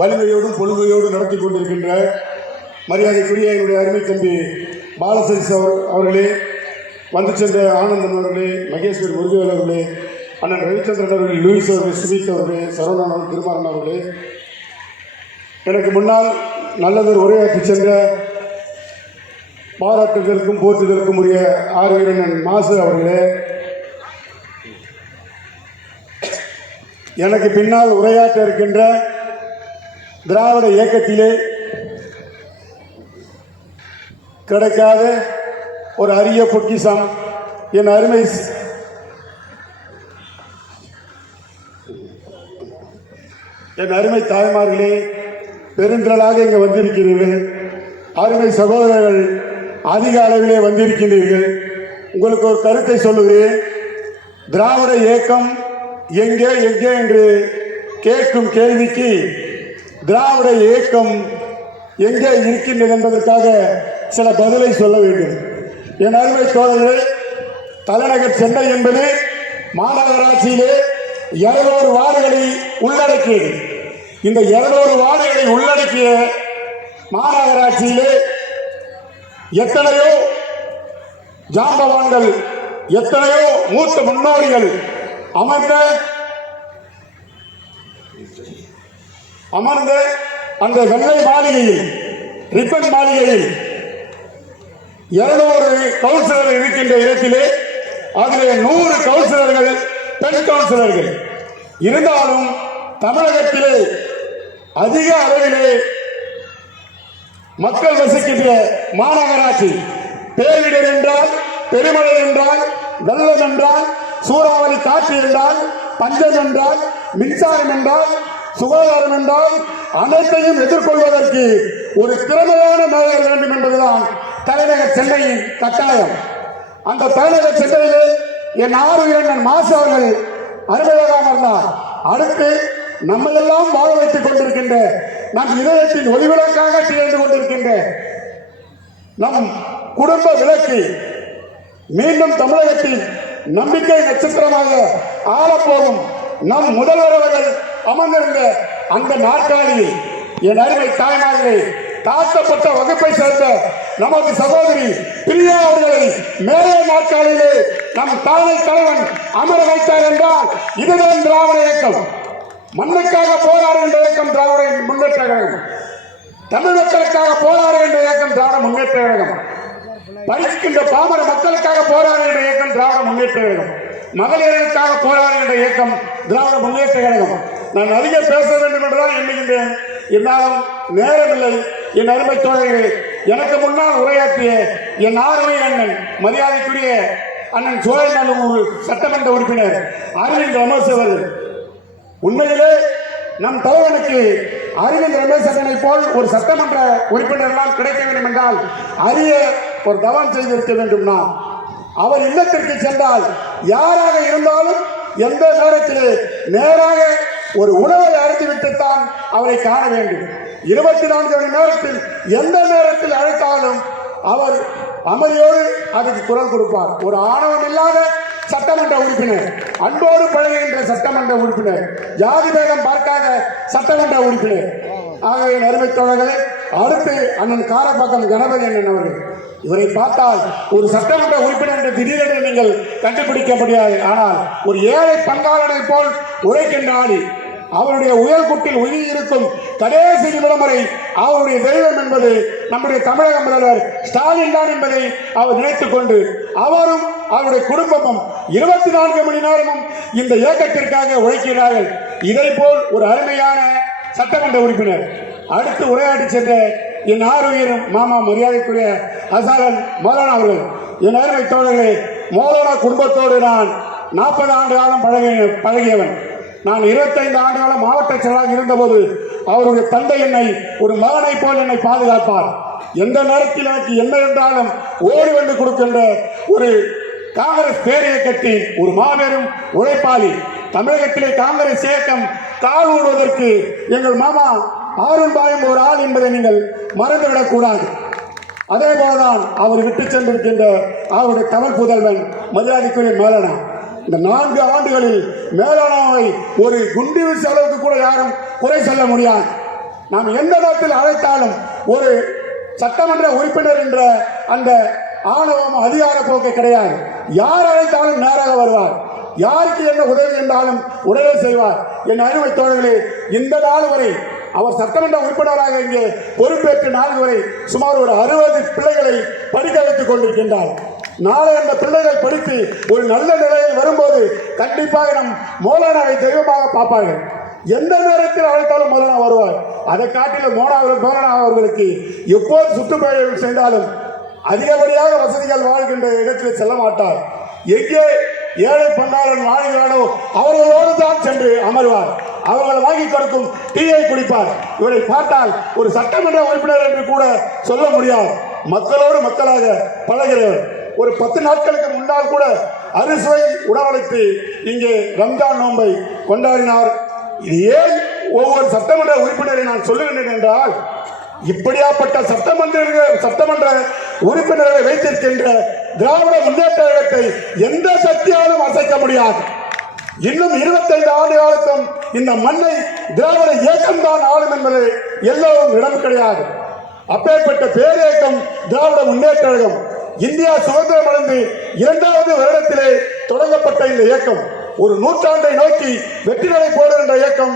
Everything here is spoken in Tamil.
வலிமையோடும் பொழுமையோடும் நடத்தி கொண்டிருக்கின்ற மரியாதைக்குரிய என்னுடைய அருமை தம்பி பாலசரிஸ் அவர்களே, வந்து சென்ற ஆனந்தன் அவர்களே, மகேஸ்வரி முருகவேல் அவர்களே, அண்ணன் ரவிச்சந்திரன் அவர்கள், லூயிஸ் அவர்கள், சுமித் அவர்களே, சரவணன் அவர்கள், திருமாறன் அவர்களே, எனக்கு முன்னால் நல்லதொரு உரையாற்றி சென்ற பாராட்டுதலுக்கும் போற்றுதலுக்கும் உரிய ஆர்வீரன் மாசு அவர்களே, எனக்கு பின்னால் உரையாற்ற இருக்கின்ற திராவிட இயக்கத்திலே கிடைக்காத ஒரு அரிய பொக்கிஷம் என் அருமை தாய்மார்களே, பெருந்திரளாக இங்கே வந்திருக்கிறீர்கள். அருமை சகோதரர்கள் அதிக அளவிலே வந்திருக்கின்றீர்கள். உங்களுக்கு ஒரு கருத்தை சொல்லுகிறேன். திராவிட இயக்கம் எங்கே எங்கே என்று கேட்கும் கேள்விக்கு திராவிட இயக்கம் எங்கே இருக்கின்றது என்பதற்காக சில பதிலை சொல்ல வேண்டும். என் அருமை தோழர்களே, தலைநகர் சென்னை என்பது மாநகராட்சியிலே 200 வார்டுகளை உள்ளடக்கியது. இந்த 200 வார்டுகளை உள்ளடக்கிய மாநகராட்சியிலே எத்தனையோ ஜாம்பவான்கள், எத்தனையோ மூத்த முன்னோடிகள் அமர்ந்த அந்த வெள்ளை மாளிகையில், ரிப்பன் மாளிகையில் 200 கவுன்சிலர்கள் இருக்கின்ற இடத்திலே அதிலே 100 கவுன்சிலர்கள் பெண் கவுன்சிலர்கள். இருந்தாலும் தமிழகத்திலே அதிக அளவிலே மக்கள் வசிக்கின்ற மாநகராட்சி, பேரிடர் என்றால், பெருமழை என்றால், வெள்ளம் என்றால், சூறாவளி காற்று என்றால், பஞ்சம் என்றால், மின்சாரம் என்றால், சுகாதாரம் என்றால், அனைத்தையும் எதிர்கொள்வதற்கு ஒரு திறமையான மேயர் வேண்டும் என்பதுதான் தலைநகர் சென்னையின் கட்டாயம். அந்த தலைநகர் சென்னையிலே என் ஆர்வீரன் மாசு அவர்கள் அருமையாக இருந்தார். அடுத்து நம்மளெல்லாம் வாழ வைத்துக் கொண்டிருக்கின்ற, நம் இதயத்தின் ஒளிவிளக்காக திகழ்ந்து கொண்டிருக்கின்ற நம் குடும்ப விளக்கு மீண்டும் தமிழகத்தில் நம்பிக்கை நட்சத்திரமாக ஆளப்போகும் நம் முதல்வர் அவர்கள் அமர்ந்திருந்த அந்த நாற்காலியில் என் அருமை தாய்மார்களே, தாழ்த்தப்பட்ட வகுப்பை சேர்ந்த நமது சகோதரி பிரியா அவர்களை மேலே நாற்காலியிலே நம் தலைமை தலைவன் அமர வைத்தார் என்றால் இதுதான் திராவிட இயக்கம். மண்ணுக்காக போராடுகின்ற இயக்கம் திராவிட முன்னேற்ற கழகம். தமிழ் மக்களுக்காக போராடுகின்ற இயக்கம் திராவிட முன்னேற்ற கழகம். படிக்கின்ற பாமர மக்களுக்காக போராடுகின்ற இயக்கம் திராவிட முன்னேற்ற கழகம். மகளிர்களுக்காக போராடுகின்ற இயக்கம் திராவிட முன்னேற்ற கழகம். நான் அதிக பேச வேண்டும் என்றுதான் எண்ணுகின்றேன். இருந்தாலும் நேரமில்லை. என் அருமை தோழர்களே, எனக்கு முன்னால் உரையாற்றிய என் ஆர்வீர் அண்ணன், மரியாதைக்குரிய அண்ணன் சோழநல்லூர் சட்டமன்ற உறுப்பினர் அரவிந்த் ரமேஷ் அவர்கள், உண்மையிலே நம் தலைவனுக்கு அரவிந்த் ரமேஷ் அண்ணனை போல் ஒரு சட்டமன்ற உறுப்பினர்களால் கிடைக்க வேண்டும் என்றால் அரிய ஒரு தவம் செய்திருக்க வேண்டும். நாம் அவர் இல்லத்திற்கு சென்றால் யாராக இருந்தாலும் எந்த நேரத்திலே நேராக ஒரு உணவை அருந்திவிட்டுத்தான் அவரை காண வேண்டும். 24 மணி நேரத்தில் எந்த நேரத்தில் அழைத்தாலும் அவர் அமைதியோடு அதுக்கு குரல் கொடுப்பார். ஒரு ஆணவம் இல்லாத சட்டமன்ற உறுப்பினர், அன்போடு பழகுகின்ற சட்டமன்ற உறுப்பினர், ஜாதி பேதம் பார்க்காத சட்டமன்ற உறுப்பினர். ஆகவே அருமை தோழர்களே, அடுத்து அண்ணன் காரப்பாக்கம் கணபதி அண்ணன் அவர்கள், இவரை பார்த்தால் ஒரு சட்டமன்ற உறுப்பினர் என்று திடீரென்று நீங்கள் கண்டுபிடிக்க முடியாது. ஆனால் ஒரு ஏழை பங்காளனை போல் உழைக்கின்ற ஆளி, அவருடைய உயர்குட்டில் உயிரிருக்கும் கடைசி நிமிடம் வரை அவருடைய தெய்வம் என்பது நம்முடைய தமிழக முதல்வர் ஸ்டாலின் தான் என்பதை அவர் நினைத்துக் கொண்டு அவரும் அவருடைய குடும்பமும் 24 மணி நேரமும் இந்த இயக்கத்திற்காக உழைக்கிறார்கள். இதை போல் ஒரு அருமையான சட்டமன்ற உறுப்பினர் அடுத்து உரையாற்றி சென்ற என் ஆர்வீரன் மாமா மரியாதைக்குரிய அசாரன் மௌலானா அவர்கள், என் அருமை தோழர்களே, மௌலானா குடும்பத்தோடு நான் 40 ஆண்டு காலம் பழகியவன். நான் 25 ஆண்டு காலம் மாவட்ட செயலாளராக இருந்தபோது அவருடைய தந்தை என்னை ஒரு மகனை போல் என்னை பாதுகாப்பார். எந்த நேரத்தில் எனக்கு என்ன என்றாலும் ஓடி வந்து கொடுக்கின்ற ஒரு காங்கிரஸ் பேரியக்கத்தின் ஒரு மாபெரும் உழைப்பாளி. தமிழகத்திலே காங்கிரஸ் இயக்கம் கால் ஊடுவதற்கு எங்கள் மாமா ஆருண்பாயம் ஒரு ஆள் என்பதை நீங்கள் மறந்துவிடக் கூடாது. அதே போலதான் அவர் விட்டு சென்றிருக்கின்ற அவருடைய தமிழ் புதல்வன் மரியாதைக்குரிய மேலானா. இந்த 4 ஆண்டுகளில் மேலானாவை ஒரு குண்டு வீச்சு அளவுக்கு கூட யாரும் குறை சொல்ல முடியாது. நாம் எந்த நேரத்தில் அழைத்தாலும் ஒரு சட்டமன்ற உறுப்பினர் என்ற அந்த ஆணவம் அதிகார போக்கு கிடையாது. யார் அழைத்தாலும் நேராக வருவார். யாருக்கு என்ன உதவி என்றாலும் உடனே செய்வார். என் அருமை தோழர்களே, இந்த நாள் வரை அவர் சட்டமன்ற உறுப்பினராக இங்கே பொறுப்பேற்ற நாள் வரை சுமார் ஒரு 60 பிள்ளைகளை படிக்க வைத்துக் கொண்டிருக்கின்றார். நாளை அந்த பிள்ளைகள் படித்து ஒரு நல்ல நிலையில் வரும்போது கண்டிப்பாக நம் மௌலானாவை தெய்வமாக பார்ப்பார்கள். எந்த நேரத்தில் அழைத்தாலும் மௌலானா வருவார். அதை காட்டிலும் மௌலானா அவர்களுக்கு எப்போது சுற்றுப்பயணம் செய்தாலும் அதிகப்படியாக வசதிகள் வாழ்கின்ற இடத்தில் செல்ல மாட்டார். எங்கே ஏழை பண்டாரன் வாழ்கிறானோ அவர்களோடு தான் சென்று அமர்வார். அவர்கள் வாங்கி கொடுக்கும் டீயை குடிப்பார். இவரை பார்த்தால் ஒரு சட்டமன்ற உறுப்பினர் என்று கூட சொல்ல முடியாது. மக்களோடு மக்களாக பழகிறவர். ஒரு 10 நாட்களுக்கு முன்னால் கூட அறுசுவை உணவளித்து இங்கே ரம்ஜான் நோன்பை கொண்டாடினார். இது ஏன் ஒவ்வொரு சட்டமன்ற உறுப்பினரை நான் சொல்லுகின்றேன் என்றால், இப்படியாப்பட்ட சட்டமன்ற உறுப்பினர்களை வைத்திருக்கின்ற திராவிட முன்னேற்ற கழகத்தை எந்த சக்தியாலும் அசைக்க முடியாது. இன்னும் 25 ஆண்டு காலத்தும் இந்த மண்ணை திராவிட இயக்கம் தான் ஆளும் என்பது எல்லோரும் இடம் கிடையாது. அப்பேற்பட்ட பேரியக்கம் திராவிட முன்னேற்ற கழகம். இந்தியா சுதந்திரம் அடைந்து 2வது வருடத்திலே தொடங்கப்பட்ட இந்த இயக்கம் ஒரு நூற்றாண்டை நோக்கி வெற்றி நடை போடுகின்ற இயக்கம்.